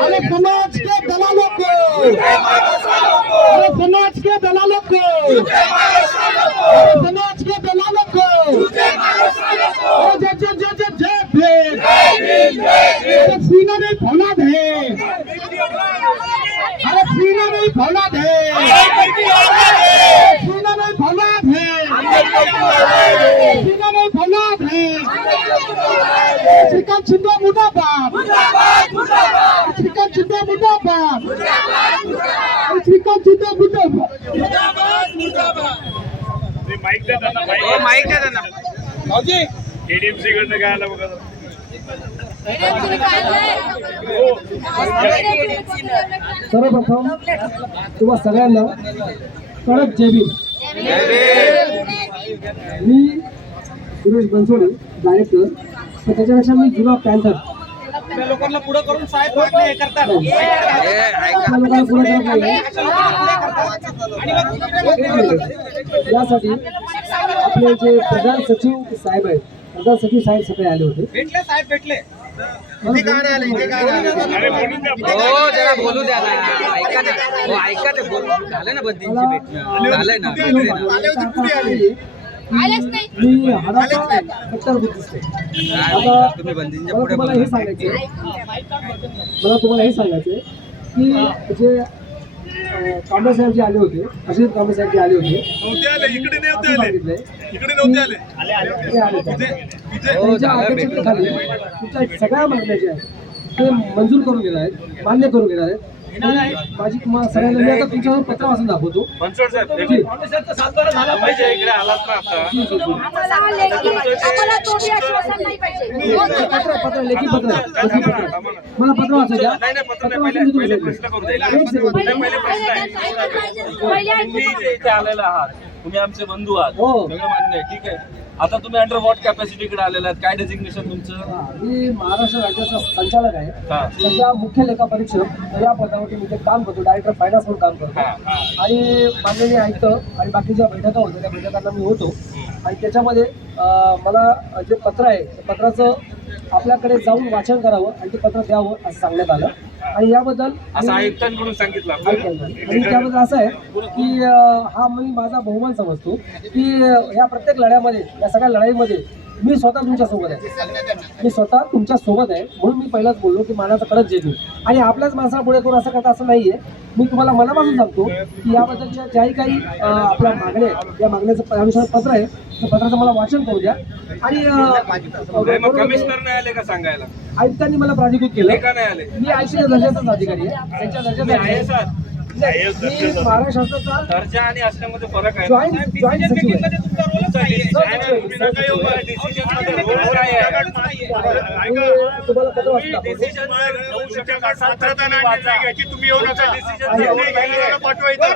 अरे समाज के दलालों को, अरे समाज के दलालों को, अरे समाज के दलालों को, जय जय जय जय जय भीम, अरे सीना नहीं फौलाद है, अरे सीना नहीं फौलाद है, सीना नहीं फौलाद है, सीना नहीं फौलाद है, चिकन चिंता मुर्दाबाद, चिकन चिंता मुर्दाबाद, चिकन चिंता मुर्दाबाद. माईक द्या त्यांना, माईक द्या त्यांना. एडीएमसी कडनं काय आलं बघा. सर्वप्रथम तुम्हा सगळ्यांना कडक जय भीम. मी सुरेश बनसोडे डायरेक्टर, तर त्याच्यापेक्षा मी जुना पॅन्थर. लोकांना पुढे करून साहेब वाटले हे करतात. यासाठी आपले जे प्रधान सचिव साहेब आहेत, प्रधान सचिव साहेब सगळे आले होते. भेटले साहेब भेटले. अरे बोलून द्या. हो जरा बोलू द्या ना. ऐका ना. हो ऐका ते बोल. झालं ना बंदीची भेट. झालंय ना. मी हाडाचा कट्टर बुद्धिस्ट आहे. आता तुम्ही बंदीच्या मला पुढे तुम्हाला हे सांगायचं की जे कांबळे साहेब जे आले होते, अजित कांबळे साहेब जे आले होते, इकडे नव्हते आले, इकडे नव्हते आले. ते आले होते. त्यांच्या अध्यक्षतेखाली तुमच्या सगळ्या मागण्या ज्या आहेत ते मंजूर करून घेणार आहेत, मान्य करून घेणार आहेत. माझी तुम्हाला सगळ्यांना मी आता तुमच्यावर पत्र वाचून दाखवतो. बनसोड साहेब जी. झाला पाहिजे. इकडे आलात ना आता. पत्र लेखी पत्र मला पत्र वाचू द्या. नाही नाही, पत्र पत्र नाही. वाचून मी पहिले तुम्हाला प्रश्न करू द्या. एक सेकंड. पहिले प्रश्न आहे. तुम्ही जे इथे आलेला आहात, तुम्ही आमचे बंधू आहात, हो. सगळं मान्य आहे, ठीक आहे. आता तुम्ही अंडर व्हॉट कॅपॅसिटीकडे आलेला आहात, काय डेझिग्नेशन तुमचं? मी महाराष्ट्र राज्याचा संचालक आहे. हा. सध्या मुख्य लेखा परीक्षक या पदावरती मी ते काम करतो, डायरेक्टर फायनान्स म्हणून काम करतो. हा. आणि माननीय आयुक्त आणि बाकीच्या बैठका होत्या, त्या बैठकांना मी होतो. आणि त्याच्यामध्ये मला जे पत्र आहे त्या पत्राचं आपल्याकडे जाऊन वाचन करावं आणि ते पत्र द्यावं असं सांगण्यात आलं. आणि याबद्दल असं आयुक्तांकडून सांगितलं आपल्याला. आणि त्याबद्दल असं आहे की हा मी माझा बहुमान समजतो की या प्रत्येक लढ्यामध्ये, या सगळ्या लढाईमध्ये मी स्वतः तुमच्यासोबत आहे. मी स्वतः तुमच्यासोबत आहे. म्हणून मी पहिलाच बोललो की मला कडक जे देऊ. आणि आपल्याच माणसाला पुढे करून असं करता असं नाही आहे. मी तुम्हाला मनापासून सांगतो की याबद्दलच्या ज्याही काही आपल्या मागण्या आहेत, या मागण्याचं अनुसार पत्र आहे, त्या पत्राचं मला वाचन करू द्या. आणि मग कमिशनर नाही आले का सांगायला? आयुक्तांनी मला प्राधिकृत केलं. हे का नाही आले? मी आयुष्य दर्जाचाच अधिकारी आहे. त्यांच्या तुम्ही दर्जाचा आहे सर. मी महाराष्ट्र शासनाचा दर्जा आणि असण्यामध्ये फरक आहे. जॉईंट सचिव आहे. तुम्ही नका येऊ बरं. Decision मध्ये role काय आहे? मी तुम्हाला पत्र वाचून दाखवतो. Decision जर होऊ शकत असाल तर तुम्ही वाचा. तुम्ही येऊ नका. Decision निर्णय घ्यायला पाठवायचं.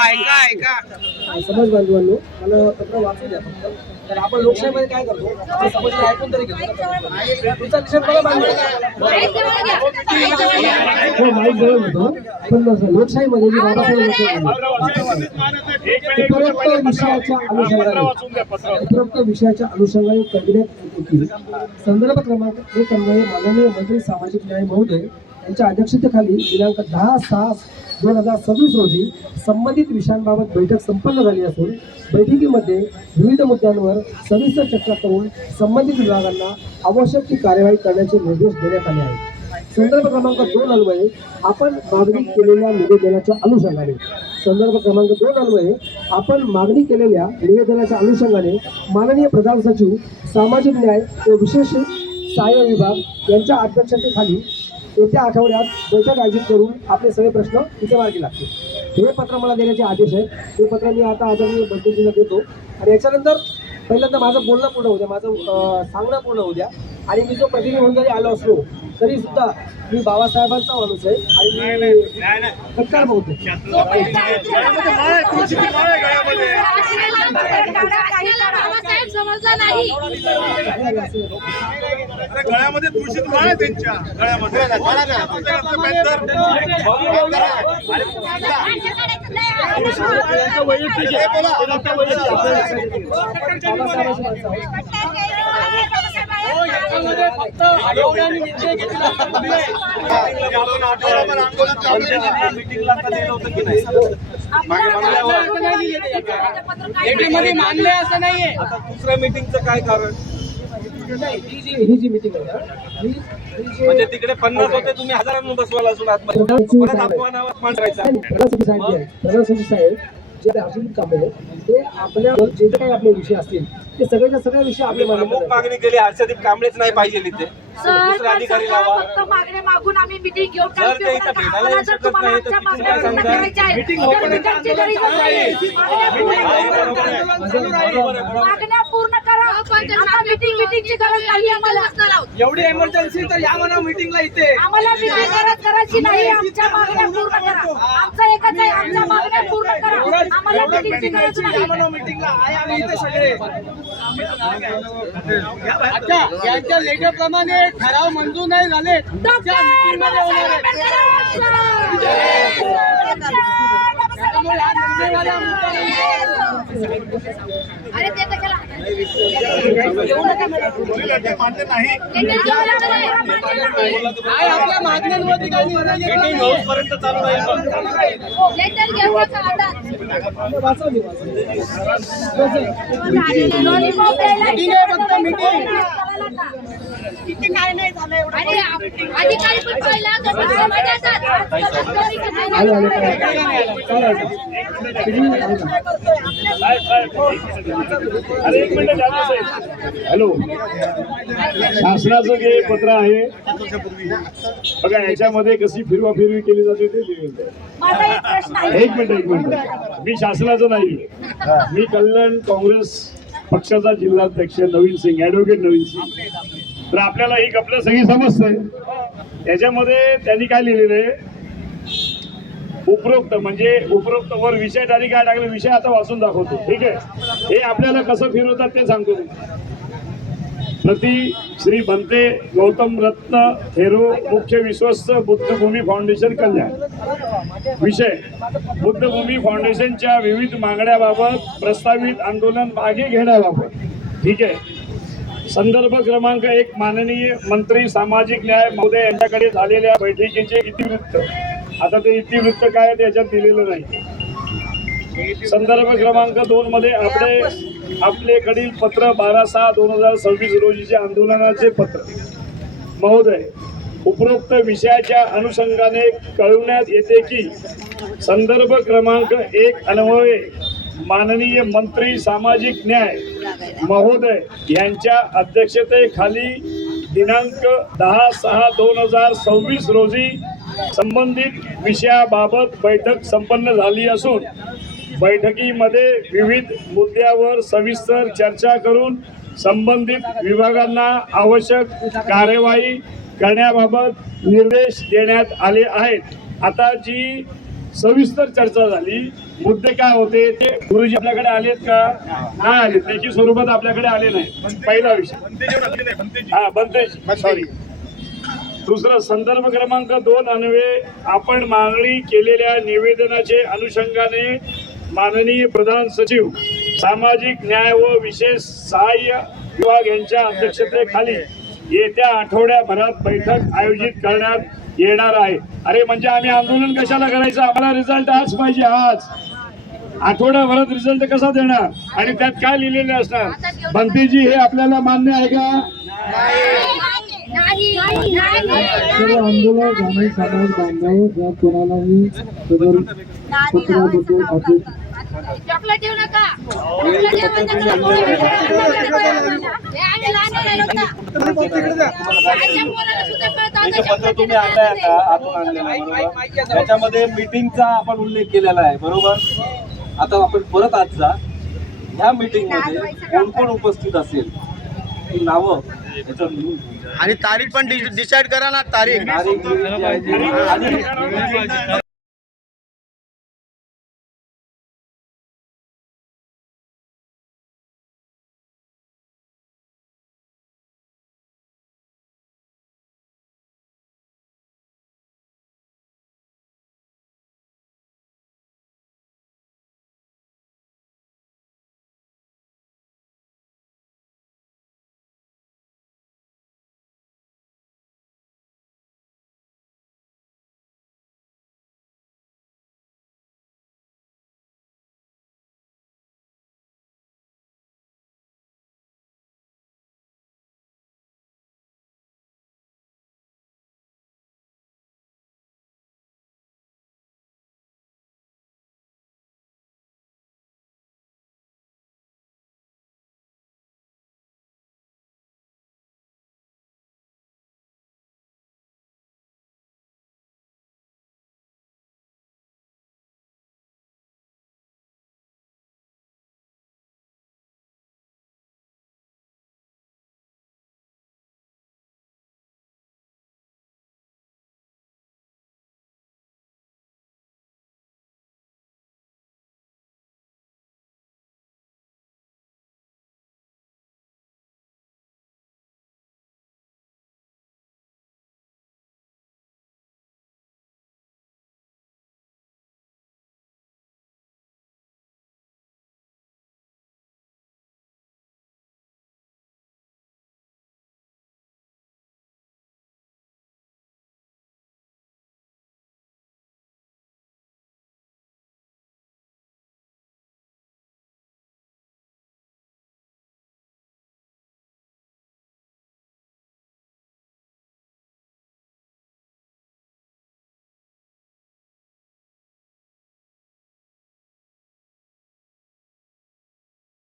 ऐका ऐका. समाज बांधवांनो, मला पत्र वाचू द्या फक्त. तर आपण लोकशाहीमध्ये काय करतो, आपण समाजाला ऐकून तरी घेतो. तुमचा निषेध मला मान्य आहे. हो, माईक जवळ घेतो. पण लोकशाहीमध्ये जी बाबासाहेब उपरोक्त विषयाच्या अनुषंगाने करण्यात येतील. संदर्भ क्रमांक 1 अन्वये माननीय मंत्री सामाजिक न्याय महोदय यांच्या अध्यक्षतेखाली दिनांक 10/6/2026 रोजी संबंधित विषयांबाबत बैठक संपन्न झाली असून बैठकीमध्ये विविध मुद्द्यांवर सविस्तर चर्चा करून संबंधित विभागांना आवश्यक ती कार्यवाही करण्याचे निर्देश देण्यात आले आहेत. संदर्भ क्रमांक 2 अन्वये आपण मागणी केलेल्या निवेदनाच्या अनुषंगाने माननीय प्रधान सचिव सामाजिक न्याय व विशेष सहाय्य विभाग यांच्या अध्यक्षतेखाली येत्या आठवड्यात बैठक आयोजित करून आपले सगळे प्रश्न तिथे मार्गी लागतील. हे पत्र मला देण्याचे आदेश आहे. ते पत्र मी आता आदरणीय बंधूंना देतो आणि याच्यानंतर पहिल्यांदा माझं बोलणं पूर्ण होऊ द्या, माझं सांगणं पूर्ण होऊ द्या. आणि मी जो प्रतिनिधी म्हणून जरी आलो असलो तरी सुद्धा मी बाबासाहेबांचा माणूस आहे आणि मी सत्कार बघतो. गळ्यामध्ये तुळशीची माळ आहे त्यांच्या गळ्यामध्ये. मानले असं नाहीये. आता दुसऱ्या मीटिंगचं काय कारण? ही जी मीटिंग आहे ना, म्हणजे तिकडे 50 होते, तुम्ही हजारांना बसवायला असून आतमध्ये परत आपल्या नावात मांडायचा. प्रधानसचिव साहेब जे हर्षित काम आहे ते आपल्या जे काही आपले विषय असतील ते सगळ्याच्या सगळे विषय आपले प्रमुख मागणी केली हर्षदीप कांबळेच नाही पाहिजे इथे. दुसरा अधिकारी लावा. फक्त मागण्या मागून आम्ही मीटिंग घेऊन जर ते इथं भेटायला येऊ शकत नाही तर किती काय सांगता? मीटिंग मागण्या पूर्ण करा. आता मीटिंगची गरज नाही आम्हाला. एवढी इमर्जन्सी तर या म्हणा मीटिंगला इथे. आम्हाला मीटिंग करायची नाही. आमच्या मागण्या पूर्ण करा. आमचा एकच आहे, आमच्या मागण्या पूर्ण करा. आम्हाला मीटिंगची गरज नाही. मीटिंगला आहे आम्ही इथे सगळे. अच्छा, यांच्या लेटर प्रमाणे ठराव मंजूर नाही झाले. डॉक्टर बाबासाहेब आंबेडकरांचा त्यामुळे हा निर्णयवाला मुद्दा नाही. अरे ते कशाला मान्य नाही. काय आपल्या मागण्यांवरती काही निर्णय घेतला मीटिंग नाही. होऊपर्यंत चालू राहील. लेटर घ्यायचं आता. लॉलीपॉप द्यायला मीटिंग आहे फक्त मीटिंग. किती काय नाही झालं एवढं. अरे अधिकारी पण पहिला गटमध्ये येतात. अरे एक मिनिट हॅलो, शासनाचं जे पत्र आहे बघा, याच्यामध्ये कशी फिरवाफिरवी केली जाते ते लिहिलेलं आहे. माझा एक प्रश्न आहे. एक मिनिट, मी शासनाचं नाही, मी कल्याण काँग्रेस पक्षाचा जिल्हाध्यक्ष नवीन सिंग, ऍडव्होकेट नवीन सिंग. तर आपल्याला एक आपलं सगळी समजतंय. त्याच्यामध्ये त्यांनी काय लिहिलेलं आहे, उपरोक्त म्हणजे उपरोक्त वर विषय तारीख काय टाकलं, विषय आता वाचून दाखवतो. ठीक आहे, हे आपल्याला कसं फिरवतात ते सांगतो. प्रति श्री बनते गौतम रत्न थेरो, मुख्य विश्वस्त बुद्धभूमी फाउंडेशन कल्याण. विषय, बुद्धभूमी फाउंडेशनच्या विविध मागण्याबाबत प्रस्तावित आंदोलन मागे घेण्याबाबत. ठीक आहे. संदर्भ क्रमांक 1, माननीय मंत्री सामाजिक न्याय महोदय यांच्याकडे झालेल्या बैठकीचे इतिवृत्त. आता ते इतिवृत्त काय आहे ते याच्यात दिलेलं नाही. संदर्भ क्रमांक 2 मध्ये आपल्याकडील पत्र 12/6/2026 रोजीचे आंदोलनाचे पत्र. महोदय, उपरोक्त विषयाच्या अनुषंगाने कळवण्यात येते की संदर्भ क्रमांक 1 अन्वये माननीय मंत्री सामाजिक न्याय महोदय यांच्या अध्यक्षतेखाली दिनांक 10/6/2026 रोजी संबंधित विषयाबाबत बैठक संपन्न झाली असून बैठकीमध्ये विविध मुद्द्यावर सविस्तर चर्चा करून संबंधित विभागांना आवश्यक कार्यवाही करण्याबाबत निर्देश देण्यात आले आहेत. आता जी सविस्तर चर्चा झाली, मुद्दे काय होते ते गुरुजी आपल्याकडे आलेत का? नाही आले, त्याची स्वरूपात आपल्याकडे आले नाही. पहिला विषय हा बनतेज, सॉरी. दुसरं, संदर्भ क्रमांक 2 अन्वये आपण मागणी केलेल्या निवेदनाचे अनुषंगाने माननीय प्रधान सचिव सामाजिक न्याय व विशेष सहाय्य विभाग यांच्या अध्यक्षतेखाली येत्या आठवड्याभरात बैठक आयोजित करण्यात येणार आहे. अरे म्हणजे आम्ही आंदोलन कशाला करायचं? आम्हाला रिझल्ट आज पाहिजे. आज आठवड्याभरात रिझल्ट कसा देणार? आणि त्यात काय लिहिलेले असणार? बनतेजी, हे आपल्याला मान्य आहे का? सर्व आंदोलन ग्रामीण समाज बांधव ज्या कोणालाही सदर पत्राबद्दल चॉकलेट देऊ नका. चॉकलेट देऊ नका. हे आम्ही लहान राहिलो का? आजच्या पोराला सुद्धा कळतं हे आता जे पत्र चॉकलेट तुम्ही देणं आणलाय गरजेचं आता आहे. आतून आणलेला आहे, बरोबर त्याच्यामध्ये मीटिंगचा आपण उल्लेख केलेला आहे, बरोबर. आता आपण परत आज जा ह्या मीटिंग मध्ये कोण कोण उपस्थित असेल ती नावं याच्यावर लिहून घ्या. आणि तारीख पण डिसाईड करा ना, तारीख तारीख लिहून घ्या. आणि